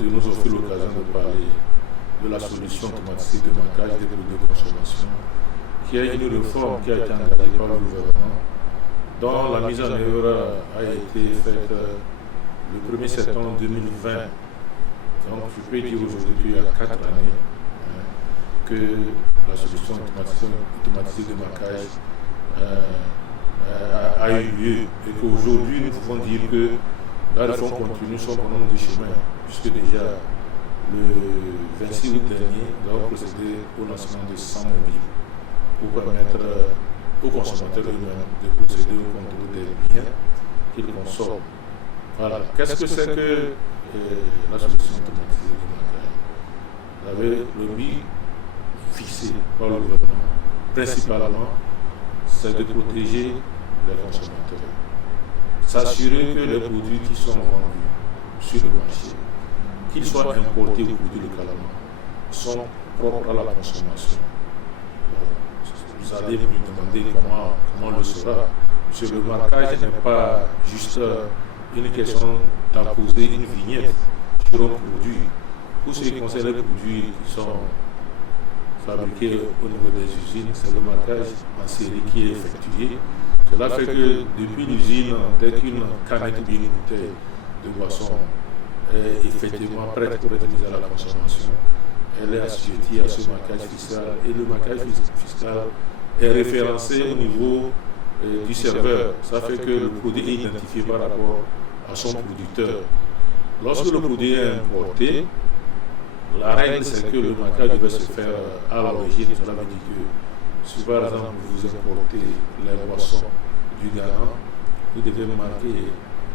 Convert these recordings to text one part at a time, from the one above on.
de nous offrir l'occasion de parler de la solution automatique de marquage des produits de consommation, qui est une réforme qui a été engagée par le gouvernement, dont la mise en œuvre a été faite le 1er septembre 2020. Donc je peux dire aujourd'hui qu'il y a 4 années que la solution automatisée de marquage a eu lieu et qu'aujourd'hui nous pouvons dire que la réforme continue son bonhomme de chemin, puisque déjà le 26 août dernier, nous avons procédé au lancement de 100 mobiles pour permettre aux consommateurs eux-mêmes de procéder au contrôle des biens qu'ils consomment. Voilà. Qu'est-ce que c'est que la solution automatisée de marquage? Vous avez le but fixé par le gouvernement, principalement, c'est de protéger les consommateurs. S'assurer que les produits qui sont vendus sur le marché, qu'ils soient importés ou produits localement, sont propres à la consommation. Vous allez me demander comment le sera. Parce que le marquage n'est pas juste une question d'apposer une vignette sur un produit. Pour ce qui concerne les produits qui sont fabriqués au niveau des usines, c'est le marquage en série qui est effectué. Cela fait que depuis l'usine, dès qu'une canette ou une bouteille de boisson est effectivement prête pour être mise à la consommation, elle est assujettie à ce marquage fiscal et le marquage fiscal est référencé au niveau du serveur. Ça fait que le produit est identifié par rapport à son producteur. Lorsque le produit est importé, la règle c'est que le marquage devait se faire à l'origine. Cela veut dire que si par exemple vous importez les boissons du Ghana, vous devez marquer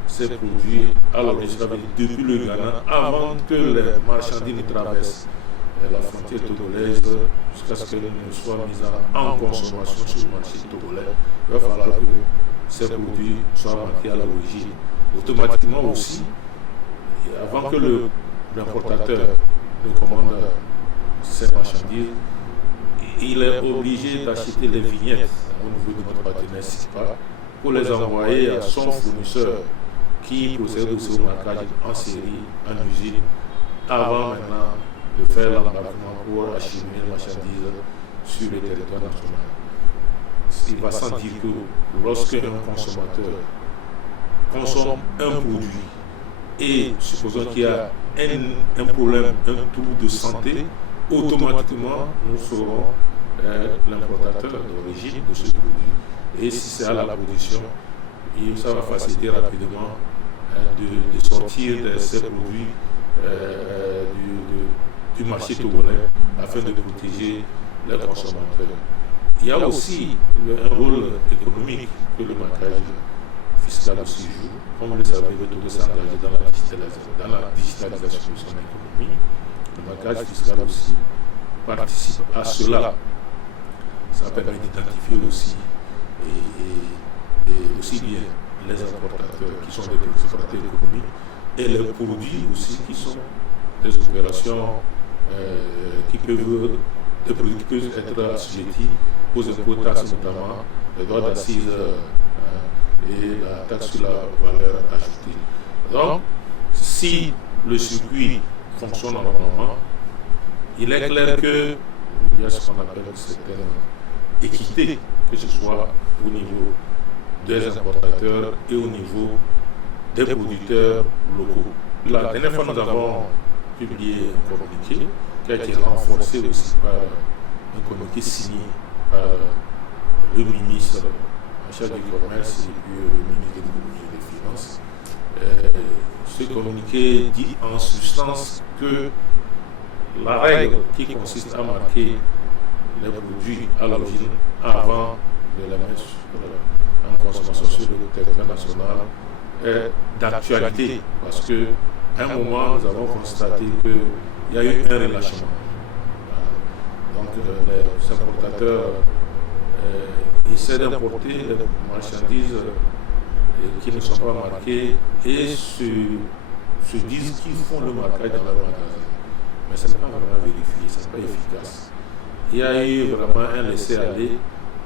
ces produits à l'origine, depuis le Ghana, avant que les marchandises ne traversent la frontière togolaise jusqu'à ce qu'elles ne soient mises en consommation sur le marché togolais. Il va falloir que ces produits soient marqués à l'origine. Automatiquement aussi, avant que l'importateur ne commande ces marchandises, il est obligé d'acheter les vignettes au niveau de notre partenaire SIPA pour les envoyer à son fournisseur qui procède aussi au marquage en série, en usine, avant maintenant de faire l'embarquement pour acheminer les marchandises sur le territoire national. Il va sans dire que lorsque un consommateur consomme un produit et supposons qu'il y a un problème, un trouble de santé, automatiquement nous saurons l'importateur d'origine de ce produit. Et si c'est à la production, ça va faciliter rapidement de sortir ces produits du marché togolais afin de protéger les consommateurs. Il y a aussi un rôle économique que le marquage fiscal aussi joue. Comme vous le savez, le taux de s'engager dans la digitalisation de son économie. Le marquage fiscal aussi participe à cela. Ça permet d'identifier aussi et aussi bien les importateurs qui sont des petits opérateurs économiques et les produits aussi qui sont des opérations qui peuvent être assujettis aux impôts, taxes notamment, les droits d'assises et la taxe sur la valeur ajoutée. Donc, si le circuit fonctionne normalement, il est clair qu'il y a ce qu'on appelle une certaine équité, que ce soit au niveau des importateurs et au niveau des producteurs locaux. La dernière fois, nous avons publié un communiqué qui a été renforcé aussi par un communiqué signé par le ministre en charge du commerce et puis le ministre de l'économie et des finances. Ce communiqué dit en substance que la règle qui consiste à marquer les produits à l'origine avant de les mettre en consommation sur le territoire national est d'actualité parce qu'à un moment nous avons constaté qu'il y a eu un relâchement. Donc les importateurs essaient d'importer des marchandises qui ne sont pas marquées et se disent qu'ils font le marquage dans leur magasin. Mais ce n'est pas vraiment vérifié, ce n'est pas efficace. Il y a eu vraiment un laisser-aller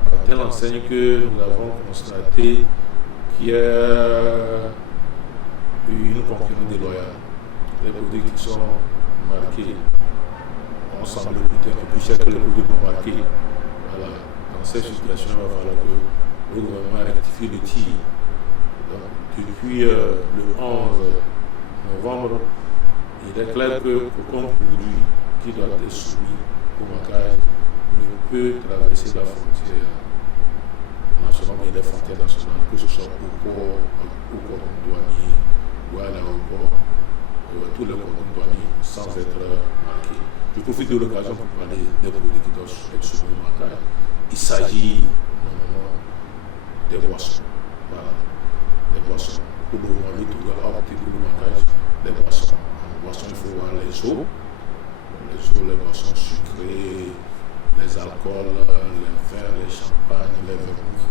à telle enseigne que nous avons constaté qu'il y a eu une concurrence déloyale. les produits qui sont marqués, on semble coûter un peu plus cher que les produits non marqués. Voilà. Dans cette situation, il va falloir que le gouvernement rectifie le tir. Donc, depuis le 11 novembre, il est clair qu'aucun produit qui doit être soumis au marquage ne peut traverser la frontière nationale et les frontières nationales, que ce soit au port, au cordon douanier ou à l'aéroport, tous les cordons douaniers sans être marqués. Je profite de l'occasion pour parler des produits qui doivent être soumis au marquage. Il s'agit normalement des boissons. Voilà. Des boissons. Pour le moment, l'autorité a opté pour le marquage des boissons. En boissons, il faut voir les eaux, les boissons sucrées, les alcools, les vins, les champagnes, les vermouths.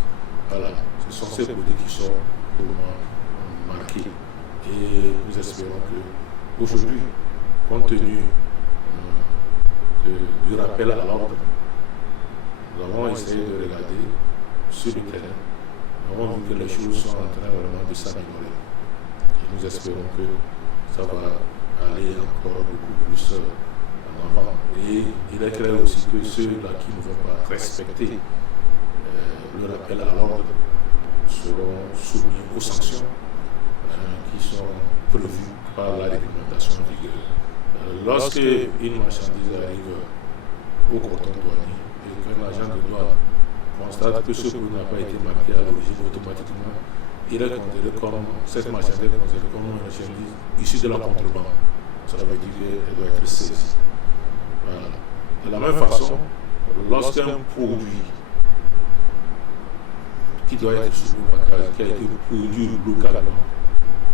Voilà, ce sont ces produits qui sont pour le moment marqués. Et nous espérons qu'aujourd'hui, compte tenu du rappel à l'ordre, nous avons essayé de regarder sur le terrain. Nous avons vu que les choses sont en train vraiment de s'améliorer. Et nous espérons que ça va aller encore beaucoup plus en avant. Et il est clair aussi que ceux-là qui ne vont pas respecter le rappel à l'ordre seront soumis aux sanctions qui sont prévues par la réglementation en vigueur. Lorsque une marchandise arrive au cordon douanier et qu'un agent de douane constate que ce produit n'a pas été marqué à l'origine, automatiquement, il est considéré comme, cette marchandise est considérée comme une marchandise issue de la contrebande. Cela veut dire qu'elle doit être saisie. Voilà. De la même façon, lorsqu'un produit qui doit être sur le marquage, qui a été produit localement,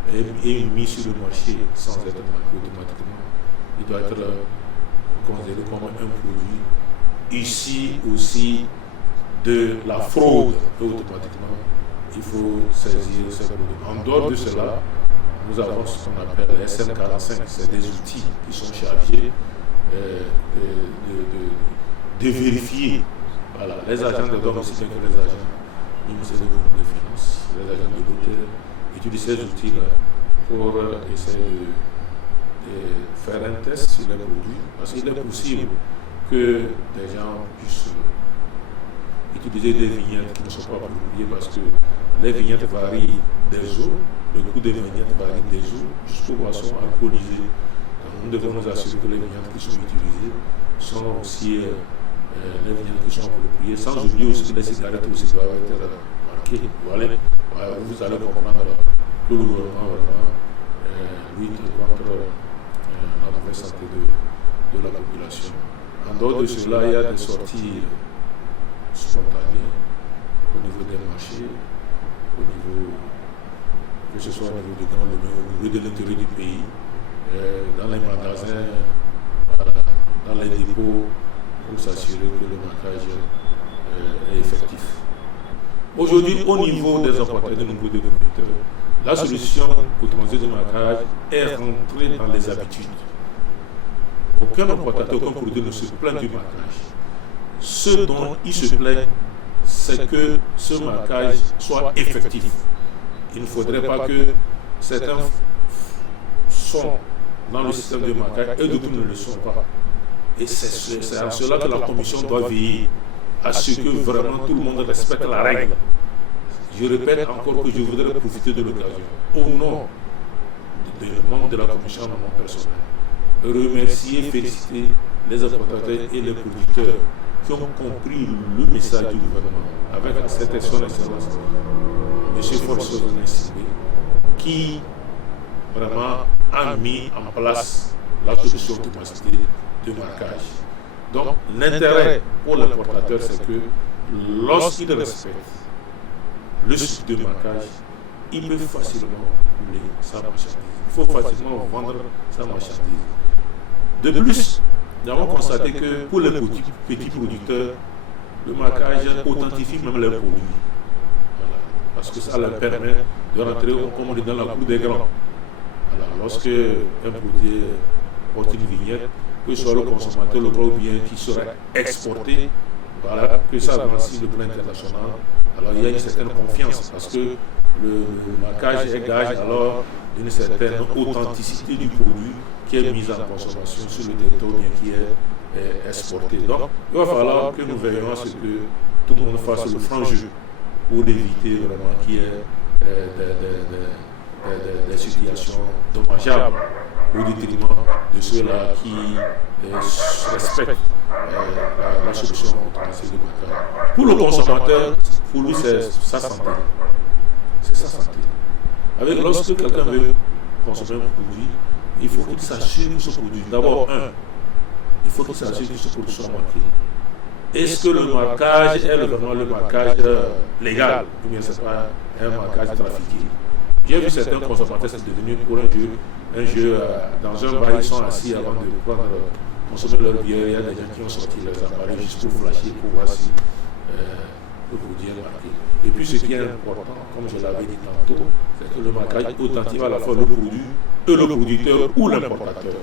est mis sur le marché sans être marqué automatiquement, il doit être considéré comme un produit issu aussi de la fraude. Et automatiquement, il faut saisir ces produits. En dehors de cela, nous avons ce qu'on appelle les SM45, c'est des outils qui sont chargés de vérifier. Voilà, les agents de douane aussi bien que les agents du ministère des Finances, les agents de l'hôtel utilisent ces outils-là pour essayer de faire un test sur les produits, parce qu'il est possible que des gens puissent utiliser des vignettes qui ne sont pas appropriées, parce que les vignettes varient des eaux, le coût des vignettes varie des eaux jusqu'aux boissons alcoolisées. Donc, nous devons nous assurer que les vignettes qui sont utilisées sont aussi les vignettes qui sont appropriées, sans oublier aussi que les cigarettes aussi doivent être marquées. Voilà. Vous allez comprendre que le gouvernement vraiment lutte contre la mauvaise santé de la population. En dehors de cela, il y a des sorties spontanées au niveau des marchés, que ce soit au niveau des grands domaines, au niveau de l'intérieur du pays, dans les magasins, dans les dépôts, pour s'assurer que le marquage est effectif. Aujourd'hui, au niveau des importateurs de nombreux producteurs, la solution au transit du marquage est rentrée dans les habitudes. Aucun importateur, aucun producteur ne se plaint du marquage. Ce dont il se plaint, c'est que ce marquage soit effectif. Il ne faudrait pas que certains sont dans le système de marquage et d'autres ne le sont pas. Et c'est à cela que la Commission doit veiller, à ce que vraiment tout le monde respecte la règle. Je répète encore que je voudrais profiter de l'occasion, au nom des membres de la Commission, dans mon personnel, remercier et féliciter les importateurs et les producteurs qui ont compris le message du gouvernement avec cette son excellence, M. Forceau qui vraiment a mis en place la solution d'automaticité de marquage. Donc l'intérêt pour l'importateur, c'est que lorsqu'il respecte le système de marquage, il peut facilement rouler sa marchandise. Il faut facilement vendre sa marchandise. De plus, nous avons constaté que pour les petits producteurs, le marquage authentifie même les produits. Voilà. Parce que ça leur permet de rentrer, comme on dit, dans la cour des grands. Alors, lorsque un produit porte une vignette, que ce soit le consommateur, le gros bien qui serait exporté, voilà, que ça avance sur le plan international, alors il y a une certaine confiance parce que le marquage est gage alors d'une certaine authenticité du produit qui est mis en consommation sur le territoire bien qui est exporté. Donc, il va falloir que nous veillions à ce que tout le monde fasse le franc jeu pour éviter vraiment qu'il y ait des situations dommageables au détriment de ceux-là qui respectent la solution automatisée de marquage. Pour le consommateur, pour lui, c'est sa santé. C'est sa santé. Lorsque quelqu'un veut consommer un produit, il faut qu'il s'assure que ce produit, d'abord, il faut qu'il s'assure que ce produit soit marqué. Est-ce que le marquage est vraiment le marquage légal ou bien ce n'est pas un marquage trafiqué? J'ai vu certains consommateurs, c'est devenu pour un jeu dans un bar, ils sont assis avant de consommer leur bière. Il y a des gens qui ont sorti leurs appareils juste pour flasher, pour voir si le produit est marqué. Et puis ce qui est important, comme je l'avais dit tantôt, c'est que le marquage authentifie à la fois le produit et le producteur ou l'importateur.